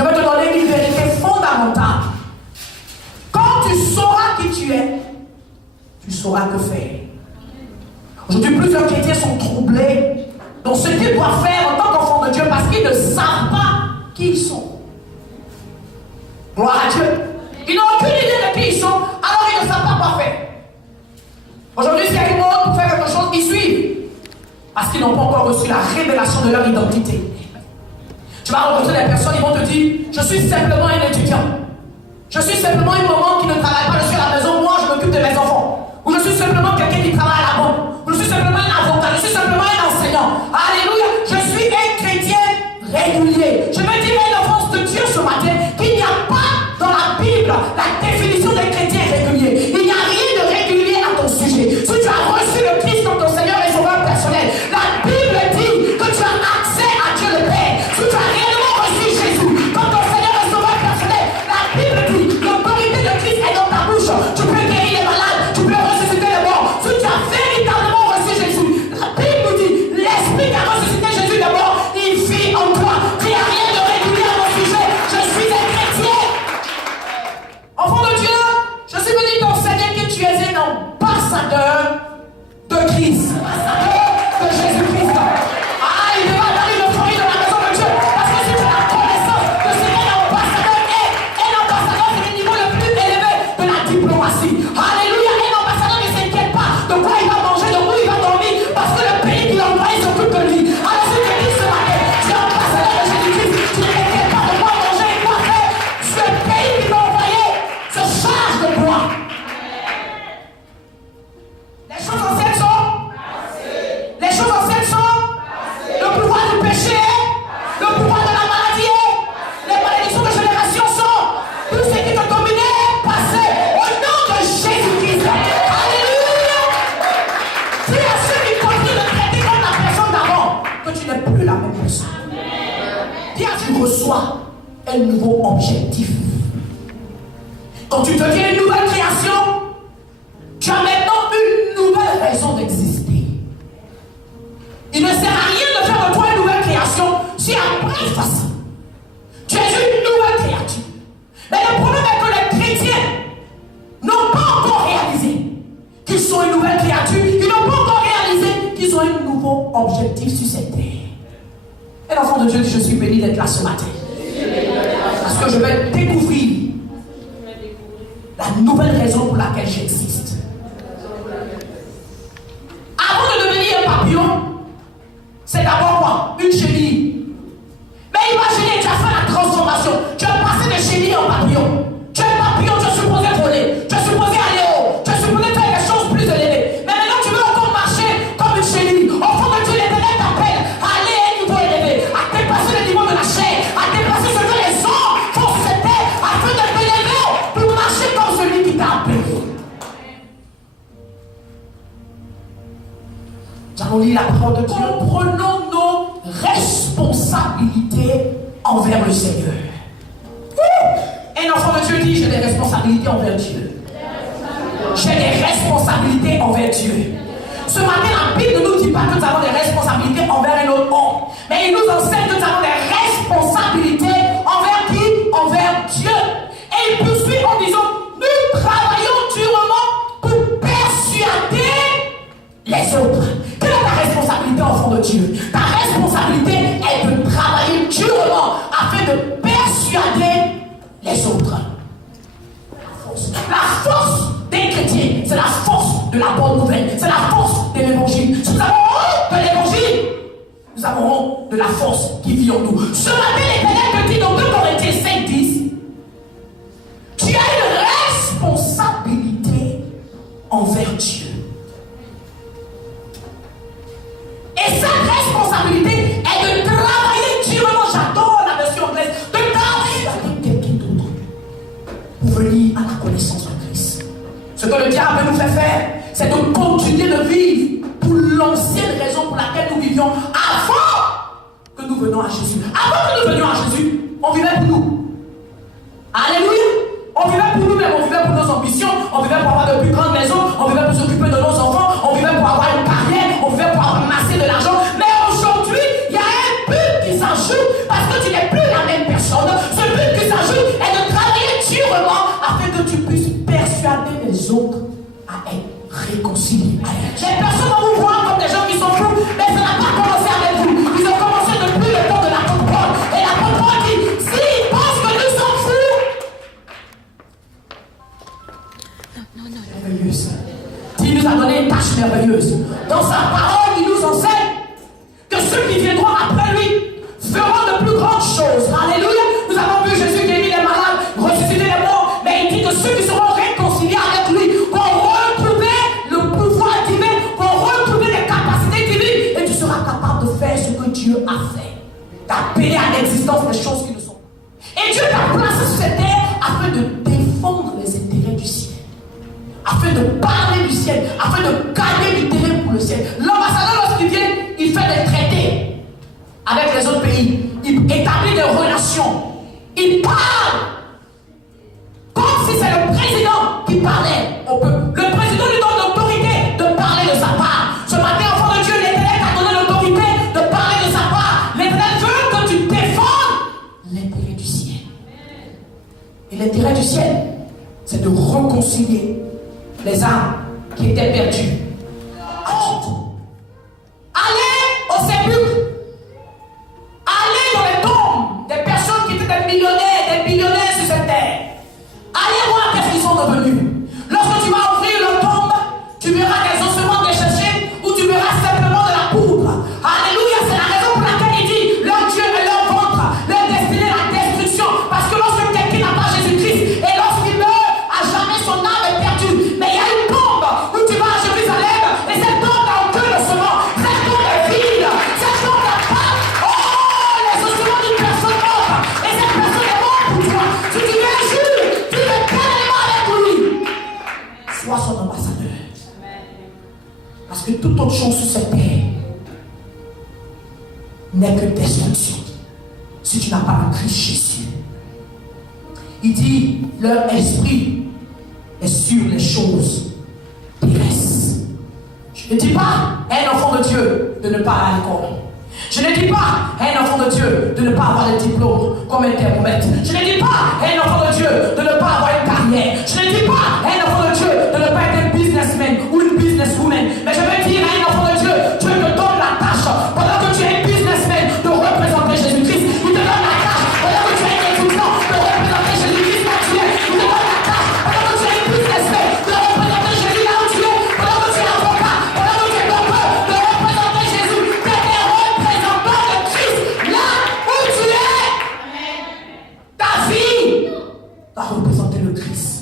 Je vais te donner une vérité fondamentale. Quand tu sauras qui tu es, tu sauras que faire. Aujourd'hui, plusieurs chrétiens sont troublés dans ce qu'ils doivent faire en tant qu'enfants de Dieu parce qu'ils ne savent pas qui ils sont. Gloire à Dieu. Ils n'ont aucune idée de qui ils sont, alors ils ne savent pas quoi faire. Aujourd'hui, s'il y a une mode pour faire quelque chose, ils suivent. Parce qu'ils n'ont pas encore reçu la révélation de leur identité. Tu vas rencontrer des personnes, ils vont te dire, je suis simplement un étudiant. Je suis simplement une maman qui ne travaille pas, je suis à la maison, moi je m'occupe de mes enfants. Ou je suis simplement quelqu'un qui travaille à la banque. Ou je suis simplement un avocat, je suis simplement un enseignant. Alléluia, je suis un chrétien régulier. Je me dis à une offense de Dieu ce matin qu'il n'y a pas dans la Bible la définition des chrétiens réguliers. Il n'y a rien de régulier à ton sujet. Si tu as reçu le Christ comme ton Seigneur et Sauveur personnel, la Bible dit que tu as accès à Dieu le Père. Si tu as réellement reçu Jésus comme ton Seigneur et Sauveur personnel, la Bible dit l'autorité de Christ est dans ta bouche. Tu peux guérir les malades, tu peux ressusciter les morts. Si tu as véritablement reçu Jésus, la Bible dit l'Esprit qui a ressuscité Jésus des morts, il vit en toi. Il n'y a rien de régulier à mon sujet. Je suis un chrétien. Enfant de Dieu, je suis venu t'enseigner que tu es un ambassadeur de Christ, ambassadeur de Jésus-Christ. Ah, il devra avoir une euphorie dans la maison de Dieu. Parce que si tu as la connaissance de ce qu'un ambassadeur est, un ambassadeur c'est le niveau le plus élevé de la diplomatie. Alléluia, un ambassadeur ne s'inquiète pas de quoi il va manger, de où il va dormir, parce que le pays qu'il envoie, il s'occupe de lui. Alors si tu dis ce matin, tu es ambassadeur de Jésus-Christ, tu ne t'inquiètes pas de quoi manger et quoi faire. Ce pays qui t'a envoyé se charge de toi. Les choses anciennes sont passées. Les choses anciennes sont passées. Le pouvoir du péché est, le pouvoir de la maladie est, les malédictions de génération sont, tout ce qui te dominait est passé au nom de Jésus-Christ. Alléluia. Dis à ceux qui continuent de traiter comme la personne d'avant que tu n'es plus la même personne. Dis à tu reçois un nouveau objectif. Quand tu deviens une nouvelle création, tu as maintenant une nouvelle raison d'exister. Il ne sert à rien de faire de toi une nouvelle création si après facile. Tu es une nouvelle créature. Mais le problème est que les chrétiens n'ont pas encore réalisé qu'ils sont une nouvelle créature. Ils n'ont pas encore réalisé qu'ils ont un nouveau objectif sur cette terre. Et l'enfant de Dieu dit, je suis béni d'être là ce matin. Parce que je vais découvrir la nouvelle raison pour laquelle j'existe. Avant de devenir un papillon, c'est d'abord quoi? Une chenille. Mais imaginez, tu as fait la transformation. Tu as passé de chenille en papillon. Tu es un papillon, tu es supposé voler. Tu es supposé aller haut. Tu es supposé faire des choses plus élevées. Mais maintenant, tu veux encore marcher comme une chenille. Au fond de Dieu, l'Éternel t'appelle à aller à un niveau élevé, à dépasser le niveau de la chair, à dépasser ce que les hommes font sur cette terre, afin de t'élever pour marcher comme celui qui t'a appelé. Nous allons lire la parole de Dieu. Prenons nos responsabilités envers le Seigneur. Un enfant de Dieu dit, j'ai des responsabilités envers Dieu. J'ai des responsabilités envers Dieu. Ce matin, la Bible ne nous dit pas que nous avons des responsabilités envers un autre homme. Mais il nous enseigne que nous avons des responsabilités envers qui? Envers Dieu. Et il poursuit en disant, nous travaillons durement pour persuader les autres. Quelle est ta responsabilité, enfant de Dieu? Ta responsabilité est de travailler durement afin de persuader les autres. La force des chrétiens, c'est la force de la bonne nouvelle, c'est la force de l'évangile. Si nous avons honte de l'évangile, nous avons honte de la force qui vit en nous. Ce matin, l'Éternel te dit dans 2 Corinthiens 5:10, tu as une responsabilité envers Dieu. Et cette responsabilité est de travailler durement, j'adore la version anglaise, de travailler avec quelqu'un d'autre pour venir à la connaissance de Christ. Ce que le diable nous fait faire, c'est de continuer de vivre pour l'ancienne raison pour laquelle nous vivions avant que nous venions à Jésus. Avant que nous venions à Jésus, on vivait pour nous. Alléluia. On vivait pour nous-mêmes, on vivait pour nos ambitions, on vivait pour avoir de plus grandes maisons, on vivait pour s'occuper de nos enfants, on vivait pour avoir une carrière, on vivait pour amasser de l'argent. Mais aujourd'hui, il y a un but qui s'ajoute parce que tu n'es plus la même personne. Ce but réconcilier. Les personnes vont vous voir comme des gens qui sont fous, mais ça n'a pas commencé avec vous. Ils ont commencé depuis le temps de l'apôtre Paul. Et l'apôtre Paul dit, s'ils pensent que nous sommes fous, merveilleuse. Il nous a donné une tâche merveilleuse. Dans sa parole, il nous enseigne que ceux qui viendront après lui feront de plus grandes choses. Alléluia. Nous avons vu Jésus guérir les malades, ressusciter les morts, mais il dit que ceux qui seront réconciliés avec lui vont retrouver le pouvoir divin, vont retrouver les capacités divines, et tu seras capable de faire ce que Dieu a fait, d'appeler à l'existence des choses qui ne sont pas. Et Dieu t'a placé sur cette terre afin de défendre les intérêts du ciel, afin de parler du ciel, afin de gagner du terrain pour le ciel. L'ambassadeur, lorsqu'il vient, il fait des traités avec les autres pays, il établit des relations, il parle comme si c'est le président qui parlait au peuple. Le président lui donne l'autorité de parler de sa part. Ce matin, enfant de Dieu, l'Éternel t'a donné l'autorité de parler de sa part. L'Éternel veut que tu défendes l'intérêt du ciel. Et l'intérêt du ciel, c'est de réconcilier les âmes qui étaient perdues. Allez au sépulcre. Allez dans les tombes des personnes qui étaient des millionnaires sur cette terre. Allez voir qu'est-ce qu'ils sont devenus. Lorsque tu vas ouvrir leur tombe, tu verras des ossements déchachés ou tu verras simplement de la poudre. Alléluia, c'est la raison pour laquelle il dit leur Dieu et leur ventre, leur destinée à la destruction. Parce que lorsque quelqu'un n'a pas Jésus-Christ et lorsqu'il meurt, à jamais son âme est perdue. Mais il y a une tombe où tu vas à Jérusalem et cette tombe n'a aucun ossement. Cette tombe est vide. Cette tombe n'a pas les ossements d'une personne morte. Et cette personne est morte pour toi. Si tu veux un jour, tu veux pleinement avec lui. Sois son ambassadeur. Parce que toute autre chose sur cette terre n'est que destruction. Si tu n'as pas le Christ Jésus. Il dit, leur esprit est sur les choses terrestres. Je ne dis pas à un enfant de Dieu de ne pas aller à l'école. Je ne dis pas à un enfant de Dieu de ne pas avoir de diplôme comme un thermomètre. Je ne dis pas à un enfant de Dieu de ne pas avoir une carrière. Je ne dis pas à un enfant de Dieu de ne pas être un businessman ou une businesswoman. Mais je veux dire à un enfant de Dieu, Dieu te donne la tâche pendant que tu es un businessman de représenter Jésus-Christ. Il te donne la tâche pendant que tu es un étudiant de représenter Jésus-Christ là où tu es. Il te donne la tâche pendant que tu es un businessman de représenter Jésus là où tu es. Pendant que tu es avocat, pendant que tu es docteur, de représenter Jésus. Tu es un représentant de Christ là où tu es. Ta vie va représenter le Christ.